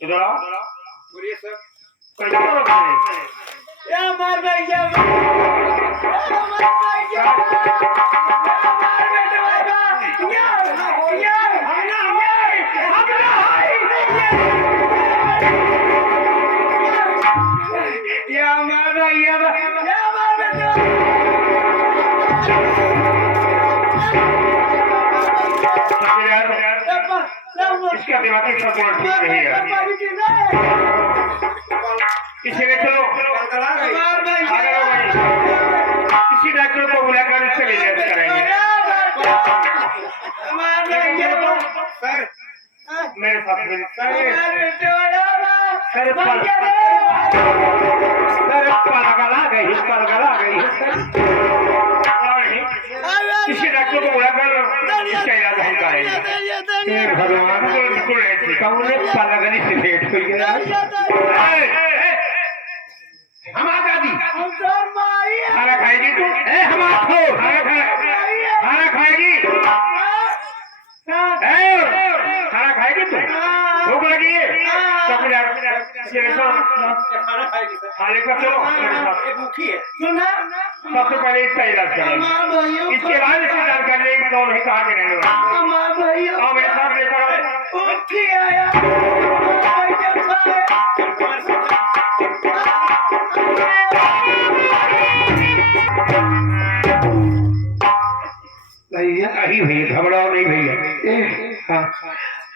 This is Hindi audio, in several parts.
इधर आओ। बोलिए सर। कैसे हो रखे हैं? या मार भाई या मार भाई या मार बेटे भाई या हमला या मार भाई या मार बेटे इसका दिमागी सपोर्ट ठीक नहीं है। इसीलिए चलो किसी डॉक्टर को बुलाकर इससे ले जाया करेंगे। सर मेरे साथ में सर पलगला गई किसी डॉक्टर को बुलाकर इसका इलाज हम करेंगे। भगवान बिल्कुल ऐसी पलगनी से भेंट हुई है। हम आ दादी खाना खाएगी तू? हम आपको खाना खाएगी? खाना खाएगी तू? भूख लगी है? खाने का चलो भूखी है। सबसे पहले इसका इलाज करेंगे। इसके बाद इसकी जानकारी लेंगे कौन है कहाँ के रहने वाले। और मेरे साथ लेकर भैया नहीं भैया घबराओ नहीं भैया। हाँ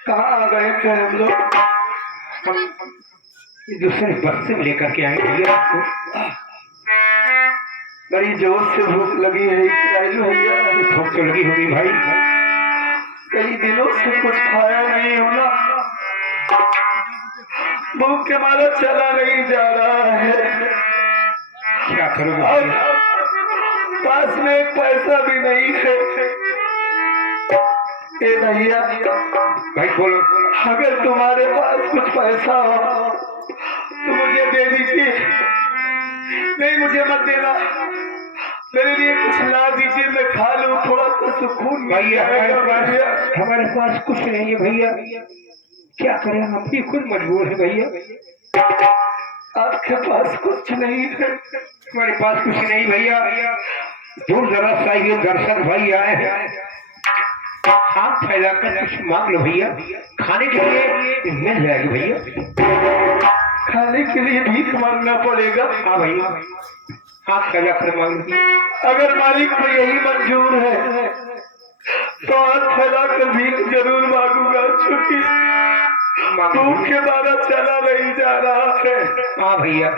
कहाँ आ गए थे हम लोग? हम दूसरे बस से लेकर के आए भैया आपको। बड़ी जोर से भूख लगी है भैया। भूख तो लगी होगी भाई। कई दिनों से कुछ खाया नहीं हो ना, भूख के मारा चला नहीं जा रहा है। क्या करूँ और पास में एक पैसा भी नहीं है। ए भैया भाई बोलो। अगर तुम्हारे पास कुछ पैसा हो तो मुझे दे दीजिए। नहीं मुझे मत देना, मेरे लिए कुछ ला दीजिए, मैं खा लूँ, थोड़ा सा सुकून भैया हमारे पास कुछ नहीं है भैया। क्या करें हम भी खुद मजबूर है भैया। आपके पास कुछ नहीं है? हमारे पास कुछ नहीं भैया। दूर जरा सा ये दर्शक भाई आए हैं, हाथ फैलाकर कुछ मांग लो भैया। खाने के लिए मिल जाएगा भैया। खाने के लिए भीख मांगना पड़ेगा? हाँ भैया हाथ फैलाकर मांग लो। अगर मालिक को यही मंजूर है तो हाथ फैलाकर भीख जरूर मांगूंगा, क्योंकि भूख के मारा चला नहीं जा रहा है। हाँ भैया।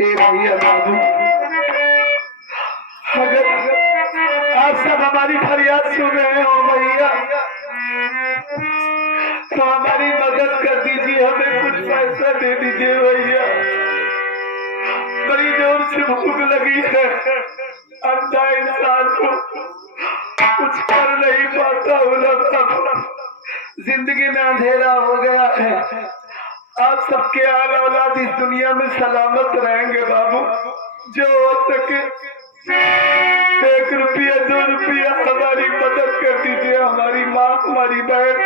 ए भैया बाबू, अगर आप सब हमारी फरियाद सुन रहे हो भैया तो हमारी मदद कर दीजिए, हमें कुछ पैसा दे दीजिए भैया। बड़ी जोर से भूख लगी है, अंधा इंसान को कुछ कर नहीं पाता हूँ। जिंदगी में अंधेरा हो गया है। आप सबके आल औलाद इस दुनिया में सलामत रहेंगे बाबू। जो हो सके 1 रुपया 2 रुपया हमारी मदद कर दीजिए। हमारी माँ हमारी बहन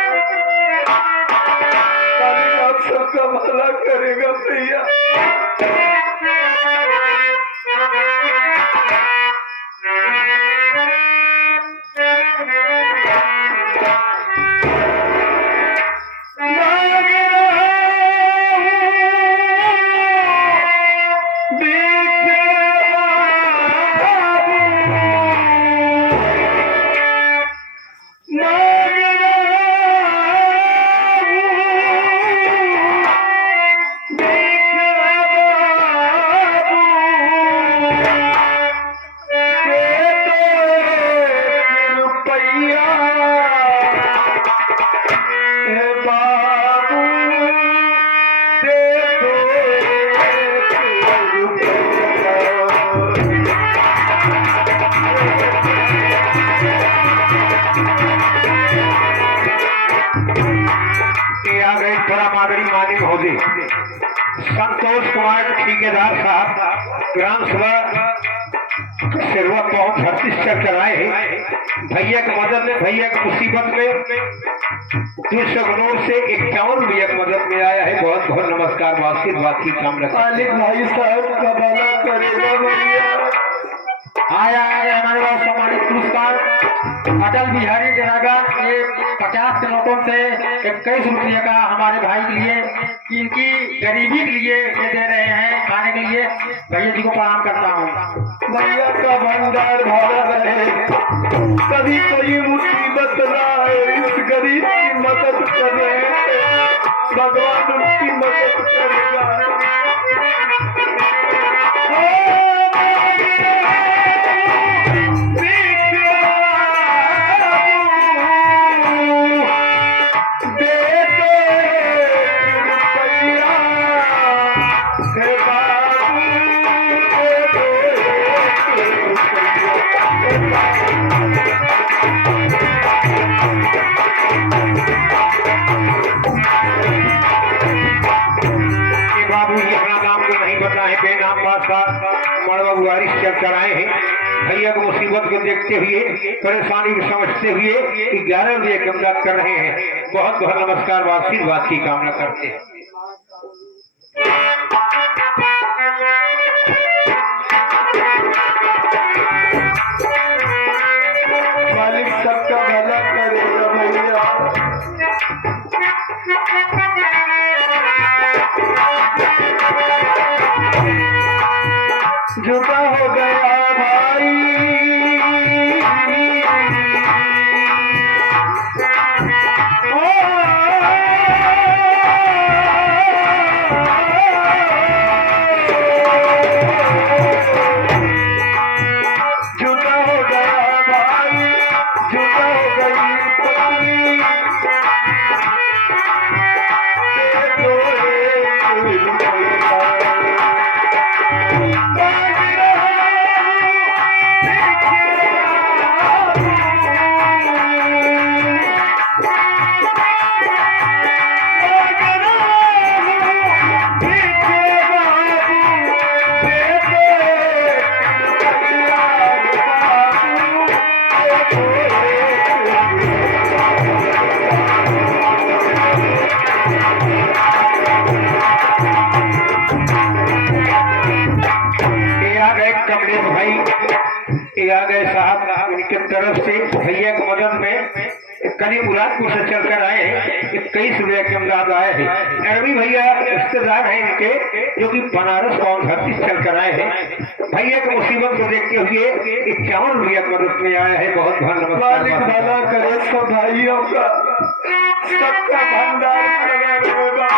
आप सबका भला करेगा भैया। संतोष कुमार ठेकेदार साहब ग्राम सभा सिरवा पहुंच 36 चल कर आए हैं। भैया की मदद में, भैया की मुसीबत में 200 करोड़ से 51 रुपया की मदद में आया है। बहुत बहुत नमस्कार, आशीर्वाद की कामना। मालिक भाई साहब का भला करेगा भैया। आया हमारे पास सम्मानित पुरस्कार अटल बिहारी जनार्दन, ये 50 के नोटों से 21 रुपये का हमारे भाई के लिए, इनकी गरीबी के लिए ये दे रहे हैं खाने के लिए। भैया जी को प्रणाम करता हूँ। भैया का भंडार भरा रहे, कभी कोई मुसीबत ना आए, इस गरीब की मदद कर रहे हैं, भगवान उनकी मदद करेगा। मड़वा बुआरी चल कर आए हैं। भैया को मुसीबत को देखते हुए, परेशानी को समझते हुए 11 रुपये की मदद कर रहे हैं। बहुत बहुत नमस्कार, आशीर्वाद की कामना करते हैं। मालिक सबका भला करेगा भैया। जुदा हो गया भाई, जुदा हो गया भाई, जुदा हो गई पत्नी, दे दो एक रुपया। आ गए साहब, उनके तरफ से भैया की मदद में करीब मुरादपुर से चलकर आए हैं। 21 रुपये के अमदाद आए हैं। अरबी भैया रिश्तेदार हैं इनके, जो कि बनारस और धरती से चलकर आए हैं। भैया की मुसीबत को देखते हुए 51 रुपये की मदद में आया है। बहुत बहुत नमस्कार। भला करे सब भाइयों का, सबका भंडार करेगा।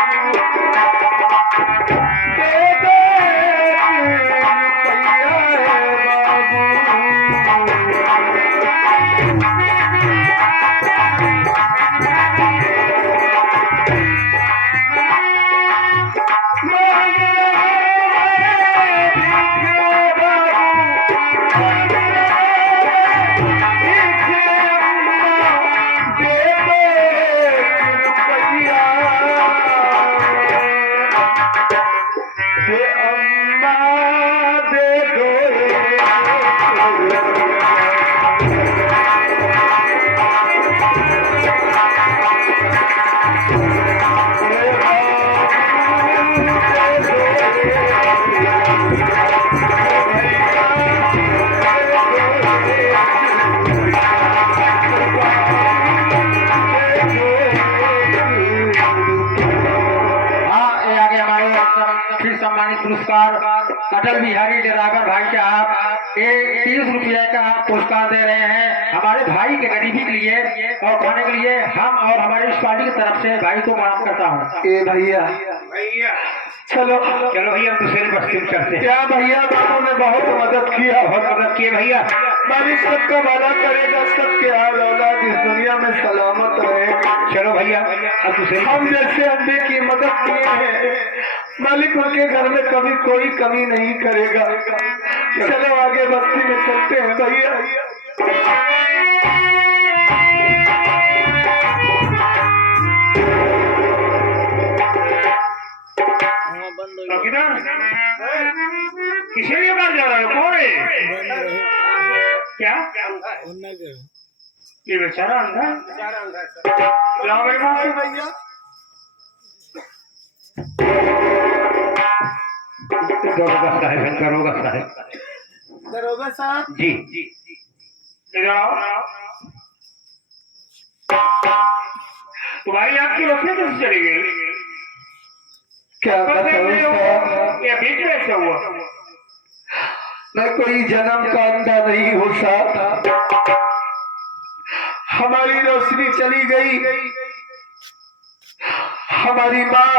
सम्मानित पुरस्कार अटल बिहारी जनार्दन भाई के आप 30 रुपये का पुरस्कार दे रहे हैं हमारे भाई के गरीबी के लिए और खाने के लिए। हम और हमारी इस पार्टी की तरफ से भाई को माफ करता हूँ। ए भैया चलो चलो भैया, दूसरे पश्चिम करते हैं। क्या भैया, बाबू ने बहुत मदद किया, बहुत मदद किए भैया। मालिक सबका भला करेगा, सबके हाल औलाद इस दुनिया में सलामत रहे। चलो भैया, अब दूसरे हम जैसे अंधे की मदद किए हैं, मालिक उनके घर में कभी कोई कमी नहीं करेगा। चलो आगे बस्ती में चलते हैं भैया। किसी भी बात जा रहा है, कौन है क्या? ये बेचारा अंधा लाओ मेरे पास भैया दरोगा साहब दरोगा साहब जी इधर आओ। तुम्हारी आँख की रोशनी कैसे चली गई? क्या बताऊं साहब, ये बीच में ऐसा हुआ? मैं कोई जन्म का अंधा नहीं हूँ साहब। हमारी रोशनी चली गई, हमारी माँ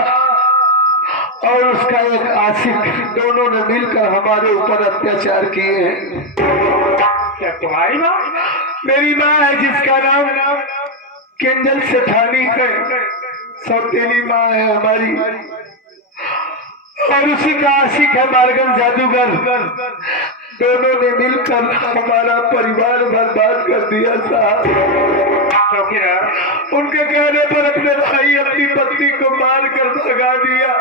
और उसका एक आशिक दोनों ने मिलकर हमारे ऊपर अत्याचार किए हैं। क्या तुम्हारी माँ? मेरी माँ है जिसका नाम केंजल सेठानी है, सौतेली माँ है हमारी, और उसी का आशिक है मार्गन जादूगर। दोनों ने मिलकर हमारा परिवार बर्बाद कर दिया साहब। उनके कहने पर अपने भाई अपनी पत्नी को मार कर भगा दिया।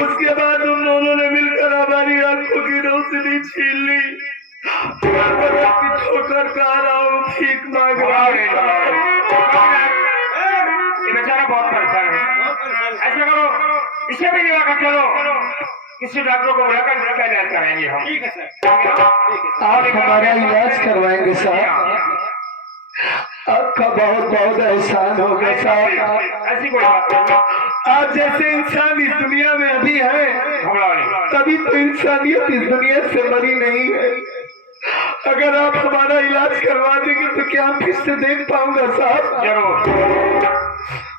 उसके बाद उन दोनों ने मिलकर हमारी आंखों की रोशनी छीन ली। ठोकर खा रहा हूँ, भीख मांग रहा हूँ। ये बेचारा बहुत परेशान है। ऐसा करो, इसे भी लेकर चलो, किसी डॉक्टर को बुलाकर इसका इलाज कराएंगे हम। ठीक है सर। आप हमारा इलाज करवाएंगे साहब, आपका बहुत बहुत एहसान होगा साहब। ऐसी कोई बात नहीं। आप जैसे इंसान इस दुनिया में अभी है, तभी तो इंसानियत इस दुनिया से मरी नहीं है। अगर आप हमारा इलाज करवा देंगे तो क्या हम फिर से देख पाऊंगा साहब? जरूर,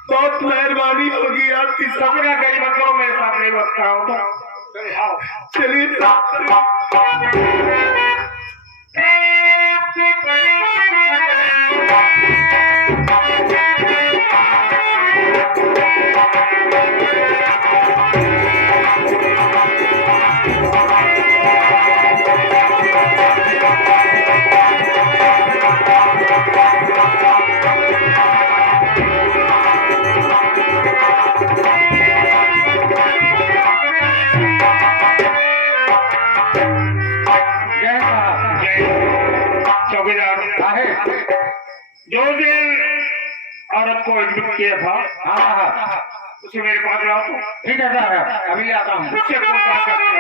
बहुत मेहरबानी होगी आपकी। सबका गरीब मत करो, मेरे साथ नहीं बात कराओ तो आओ। चलिए जो दिन औरत को एडमिट किया था, उसे मेरे पास लाओ तो। ठीक है सर, अभी आता हूँ। उससे पूछताछ करते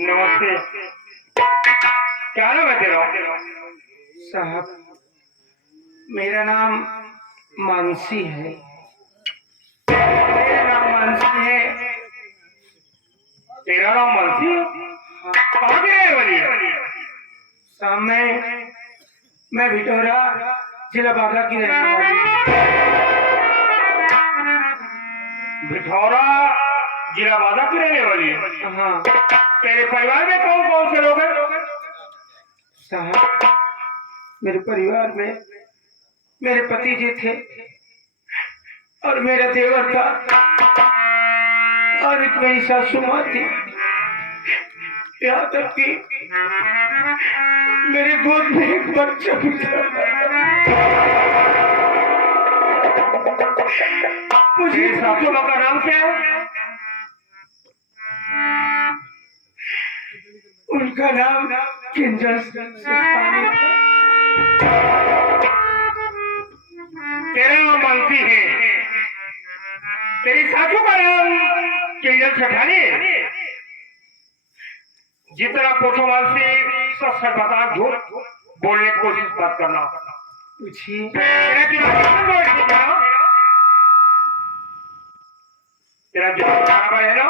नमस्ते, क्या नाम है तेरा? साहब, मेरा नाम मानसी है। मेरा नाम मानसी है। तेरा नाम मानसी? कहाँ की रहने वाली है? सामने मैं भिटोरा जिला बांका की रहने वाली हूँ। भिठौरा जिला बांका की रहने वाली है? हाँ तेरे परिवार में कौन कौन से लोग हैं? साहब, मेरे परिवार में मेरे पति जी थे और मेरा देवर था और एक मेरी सासू माँ थी। यहाँ तक कि मेरे गोद में एक बच्चा भी था। मुझे सासू माँ का नाम क्या है? उनका नाम केंजल सेठानी था। तेरा नाम मानसी है, तेरी सासू का नाम केंजल सेठानी है। जितना पूछो मानसी सच बता, झूठ बोलने की कोशिश मत करना। पूछिए। तेरा जो बराबर है ना,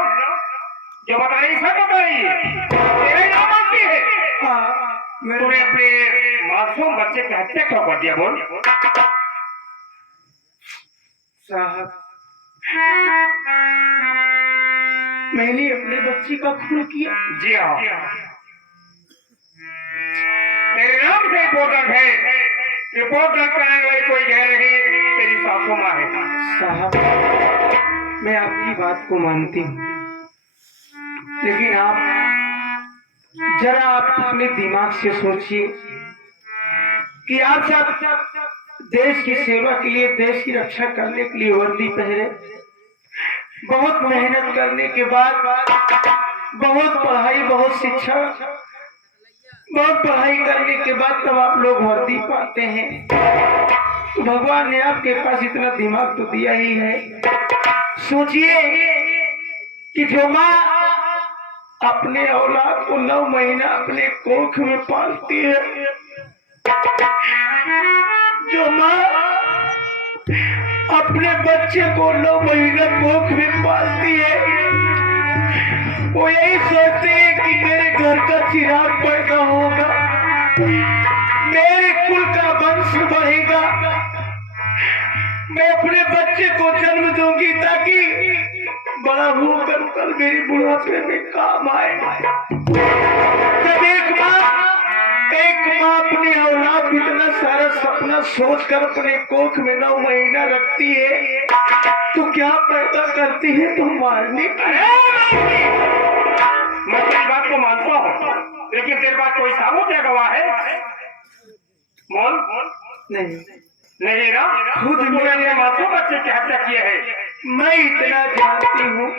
जो बता रही सब बता रही है, तेरा ही नाम मानसी है। तूने अपने मासूम बच्चे की हत्या क्यों कर दिया? बोल। साहब, मैंने अपने बच्चे का खून किया। जी हाँ, तेरे नाम से इम्पोर्टेंट है रिपोर्ट दर्ज करने वाली कोई कह रही तेरी सासू माँ है। साहब, मैं आपकी बात को मानती हूँ, लेकिन जरा आप अपने दिमाग से सोचिए कि आप सब देश की सेवा के लिए, देश की रक्षा करने के लिए वर्दी पहने, बहुत मेहनत करने के बाद, बहुत पढ़ाई, बहुत शिक्षा, बहुत पढ़ाई करने के बाद तब आप लोग वर्दी पाते हैं। तो भगवान ने आपके पास इतना दिमाग तो दिया ही है। सोचिए कि जो माँ अपने औलाद को 9 महीना अपने कोख में पालती है, जो माँ अपने बच्चे को 9 महीना कोख में पालती है, वो यही सोचते हैं कि मेरे घर का चिराग पैदा होगा, मेरे कुल का वंश बढ़ेगा, मैं अपने बच्चे को जन्म दूंगी ताकि बड़ा होकर कल मेरी बुढ़ापे में काम आए। जब एक माँ अपनी औलाद इतना सारा सपना सोचकर अपने कोख में 9 महीना रखती है, तो क्या पैदा करती है? तो मारने की। मैं तेरी बात को मानता हूँ, लेकिन तेरे पास कोई साबुत या गवाह है? बोल। नहीं ना? खुद मेरे मासूम बच्चे की हत्या किए है। मैं इतना जानती हूँ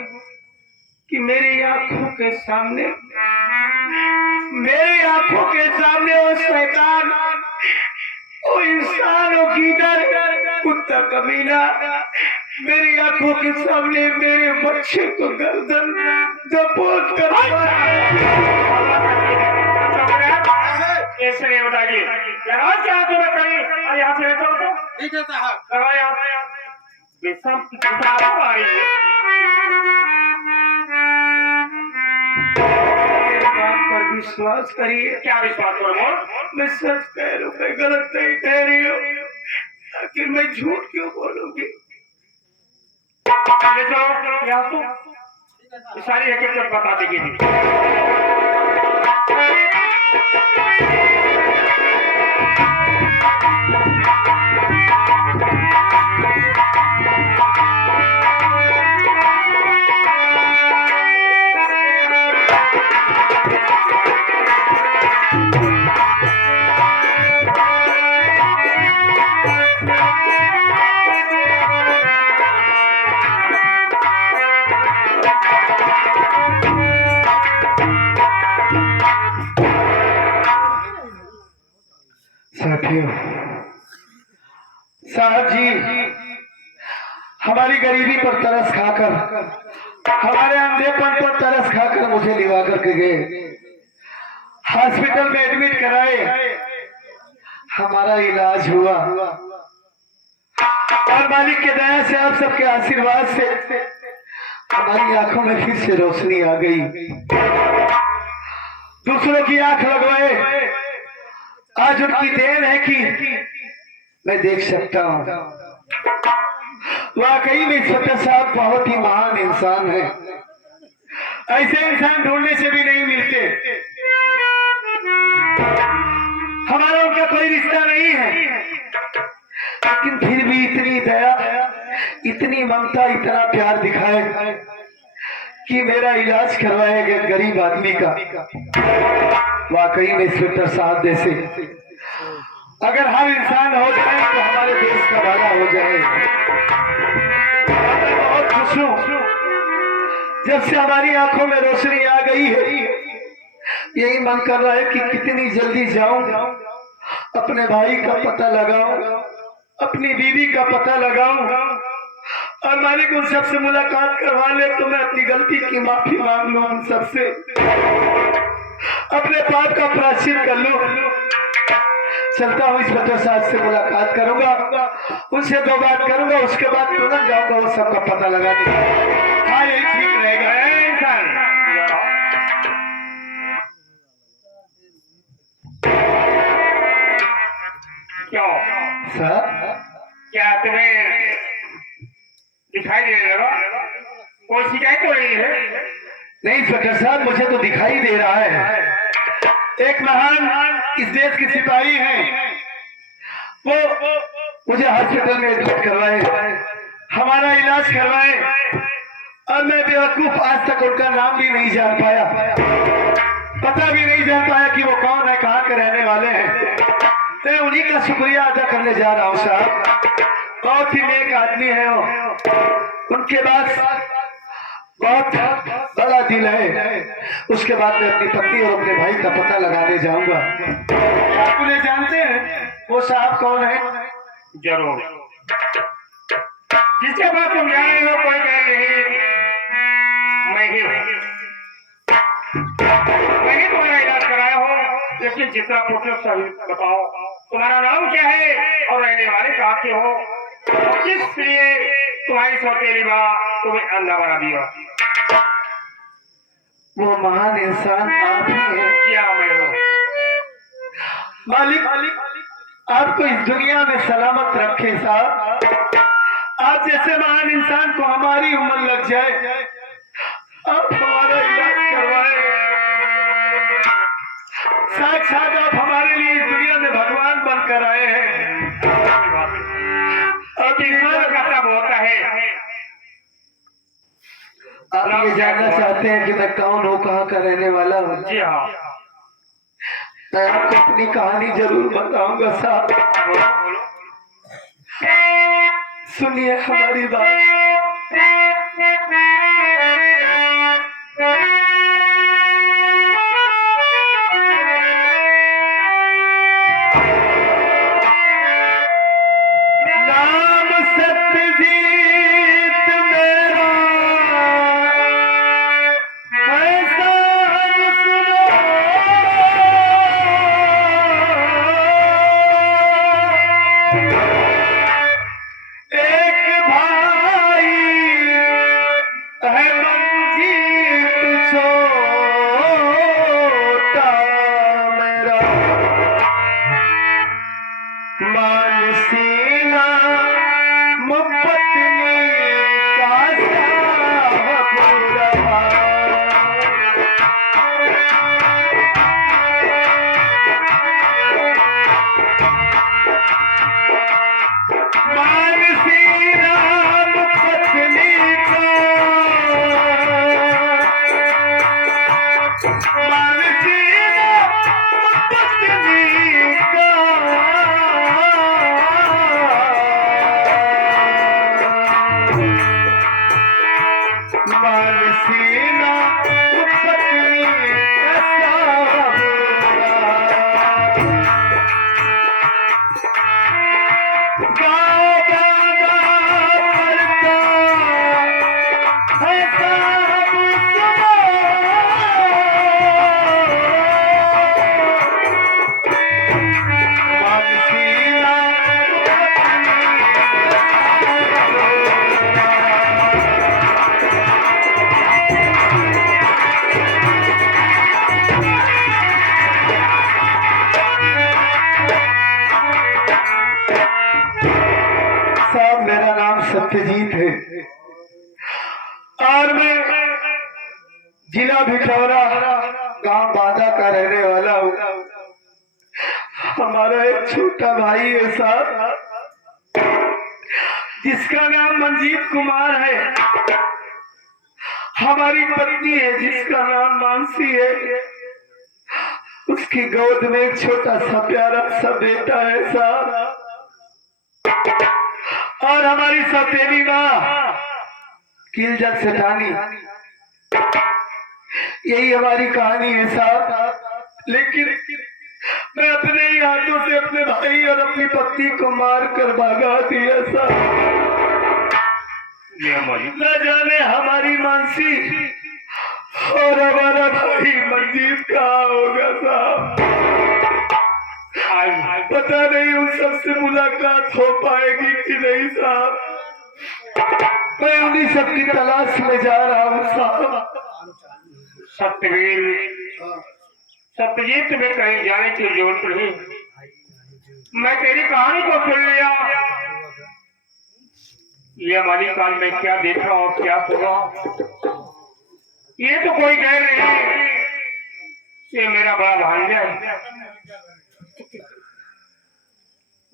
कि मेरी आंखों के सामने वो शैतान, वो इंसान, वो गीदड़, कुत्ता कमीना मेरी आंखों के सामने मेरे बच्चे को गर्दन दबोच कर ऐसे नहीं बताइए। यहाँ क्या तुम्हें कहीं यहाँ से लेते हो तो? ठीक है साहब। आ रही है। बात पर विश्वास करिए। क्या विश्वास करो? बोल। मैं सच कह रही हूँ, मैं गलत नहीं कह रही हूँ, आखिर मैं झूठ क्यों बोलूंगी? ले चलो यहाँ तो सारी हकीकत बता देगी। साहब जी, हमारी गरीबी पर तरस खाकर, हमारे अंधेपन पर तरस खाकर मुझे लिवा करके गए, हॉस्पिटल में एडमिट कराए, हमारा इलाज हुआ और मालिक के दया से, आप सबके आशीर्वाद से हमारी आंखों में फिर से रोशनी आ गई। दूसरों की आंख लगवाए, आज उनकी देन है कि मैं देख सकता हूँ। वाकई में छोटा साहब बहुत ही महान इंसान है, ऐसे इंसान ढूंढने से भी नहीं मिलते। हमारा उनका कोई रिश्ता नहीं है, लेकिन फिर भी इतनी दया, इतनी ममता, इतना प्यार दिखाए कि मेरा इलाज करवाया गया गरीब आदमी का। वाकई में छोटा साहब जैसे अगर हर इंसान हो जाए तो हमारे देश का भला हो जाए। मैं बहुत खुश हूँ जब से हमारी आंखों में रोशनी आ गई है। यही मन कर रहा है कि कितनी जल्दी जाऊं, अपने भाई का पता लगाऊं, अपनी बीवी का पता लगाऊं और मालिक उन सबसे मुलाकात करवा ले तो मैं अपनी गलती की माफी मांग लूं, उन सबसे अपने पाप का प्रायश्चित कर लूं। चलता हूँ, इस बच्चों साहब से मुलाकात करूंगा, उनसे 2 बात करूंगा, उसके बाद तुरंत जाऊंगा उस सबका पता लगाने। हाँ, यही ठीक रहेगा। क्यों सर, क्या तुम्हें दिखाई देने लगा? कोई शिकायत तो नहीं है? नहीं इंस्पेक्टर साहब, मुझे तो दिखाई दे रहा है। एक महान इस देश के सिपाही हैं वो मुझे हॉस्पिटल में एडमिट करवाए, हमारा इलाज करवाए, और मैं बेवकूफ आज तक उनका नाम भी नहीं जान पाया, पता भी नहीं जान पाया कि वो कौन है, कहाँ के रहने वाले हैं। तो उन्हीं का शुक्रिया अदा करने जा रहा हूँ साहब। बहुत ही नेक आदमी है वो, उनके बाद बहुत बड़ा दिल है। उसके बाद मैं अपनी पत्नी और अपने भाई का पता लगाने जाऊंगा। आप उन्हें जानते हैं? वो साहब कौन है? जरूर, जिसके बाद तुम जा रहे हो कोई कह नहीं, मैं ही हूँ। मैं ही तुम्हारा इलाज कराया हूँ, लेकिन जितना पूछो सही बताओ, तुम्हारा नाम क्या है और रहने वाले कहाँ के हो, और किस लिए तुम्हारी सौतेली माँ तुम्हें अंधा बना दिया? वो महान इंसान आप ही हैं। क्या मैं हूँ? मालिक आपको इस दुनिया में सलामत रखे साहब। आप जैसे महान इंसान को हमारी उम्र लग जाए, आप हमारा इलाज करवाए। साक्षात आप हमारे लिए इस दुनिया में भगवान बनकर आए हैं। और ईश्वर का सब होता है। आप ये जानना चाहते हैं कि मैं कौन हूँ, कहाँ का रहने वाला हूँ? जी हाँ, मैं आपको अपनी कहानी जरूर बताऊंगा साहब। सुनिए हमारी बात। नाम सत्यजीत मेरा, ऐसा हम सुनो। एक भाई है मंजीत छोटा मेरा, मानसीना मुपत्नी का साहब रहा। मानसीना मुपत्नी का, मानसीना मुपत्नी का, मानसीना मुपत्नी का साहब रहा। गाँव बागा करता है साहब सुनो। मानसीना साहब, मेरा नाम सत्यजीत है और मैं जिला भिठौरा गांव बादा का रहने वाला हूँ। हमारा एक छोटा भाई है साहब, जिसका नाम मंजीत कुमार है। हमारी पत्नी है जिसका नाम मानसी है। उसकी गोद में एक छोटा सा प्यारा सा बेटा है साहब, और हमारी सौतेली माँ किलजत सेठानी। यही हमारी कहानी है साहब। लेकिन मैं अपने ही हाथों से अपने भाई और अपनी पत्नी को मार कर भगा दिया साहब। न जाने हमारी मानसी और हमारा भाई मंजीत कहाँ होगा साहब। पता नहीं उन सबसे मुलाकात हो पाएगी कि नहीं साहब। मैं उन्हीं सबकी तलाश में जा रहा हूँ साहब। सत्यवीर, सत्यजीत में कहीं जाने की जरूरत नहीं। मैं तेरी कहानी को सुन लिया। ये मालिक काल में क्या देख रहा हूँ, क्या सुन रहा हूँ, ये तो कोई कह रहे हैं ये मेरा बड़ा भांजा है।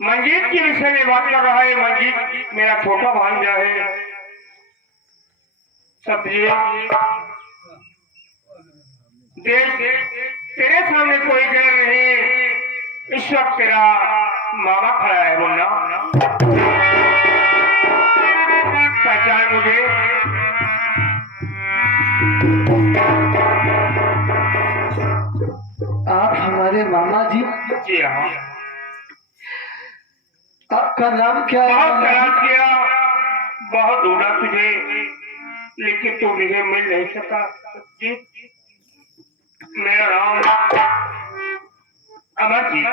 मंजीत के विषय में बात कर रहा है। मंजीत मेरा छोटा भांजा है। सब्जी देख, तेरे सामने कोई गैर नहीं। इस वक्त तेरा मामा खड़ा है। मुन्ना, पहचान मुझे। आप हमारे मामा जी? जी हाँ। आपका नाम क्या है? बहुत प्रयास किया, बहुत ढूंढा तुझे, लेकिन तू मुझे मिल नहीं सका। जी, मेरा नाम अमरजीत।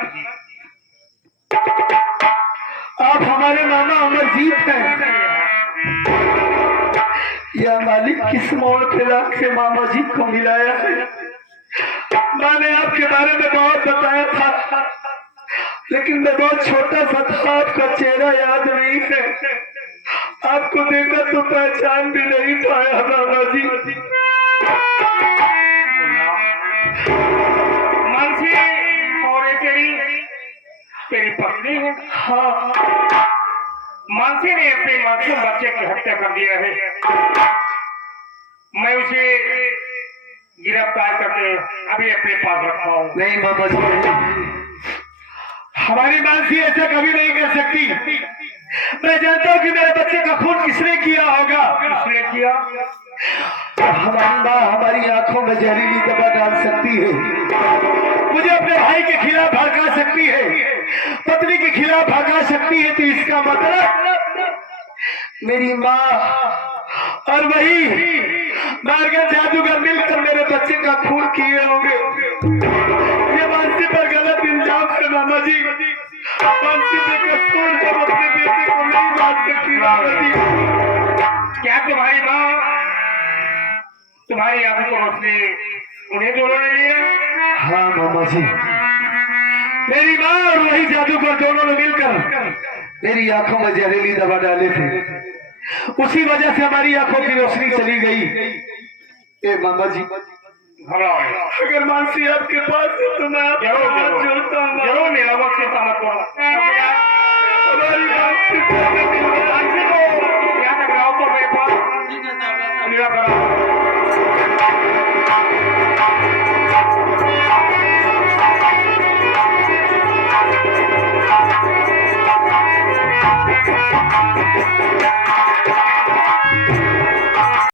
आप हमारे मामा अमरजीत हैं? या मालिक किस मोड़ पे लाके मामा जी को मिलाया है। मैंने आपके बारे में बहुत बताया था, लेकिन मैं बहुत छोटा सा था, आपका चेहरा याद नहीं है। आपको देखा तो पहचान भी नहीं पाया मामा जी। मानसी और तेरी पत्नी है? हाँ। मानसी ने अपने मासूम बच्चे की हत्या कर दिया है। मैं उसे गिरफ्तार करके अभी अपने पास रखा हूँ। नहीं मामा जी, नहीं। हमारी मानसी ऐसा कभी नहीं कर सकती। मैं जानता हूँ कि मेरे बच्चे का खून किसने किया होगा। किसने किया? हमारी माँ हमारी आंखों में जहरीली दवा डाल सकती है, मुझे अपने भाई के खिलाफ भड़का सकती है, पत्नी के खिलाफ भड़का सकती है। तो इसका मतलब मेरी माँ और वही मारगन जादूगर मिलकर मेरे बच्चे का खून किए होंगे। ये मानसी पर गलत इल्जाम है मामा जी। मानसी पे कसूर है, अपने बेटे को नहीं मार सकती मामा जी। क्या तुम्हारी माँ तुम्हारी आंखों को रोशनी उन्हें दोनों ने लिया? हाँ मामा जी, मेरी माँ और वही जादूगर दोनों ने मिलकर मेरी आंखों में जहरीली दवा डाले थे। उसी वजह से हमारी आंखों की रोशनी चली गई। ए मामा जी, अगर मानसी आपके पास है तो मैं आपको जोड़ता हूँ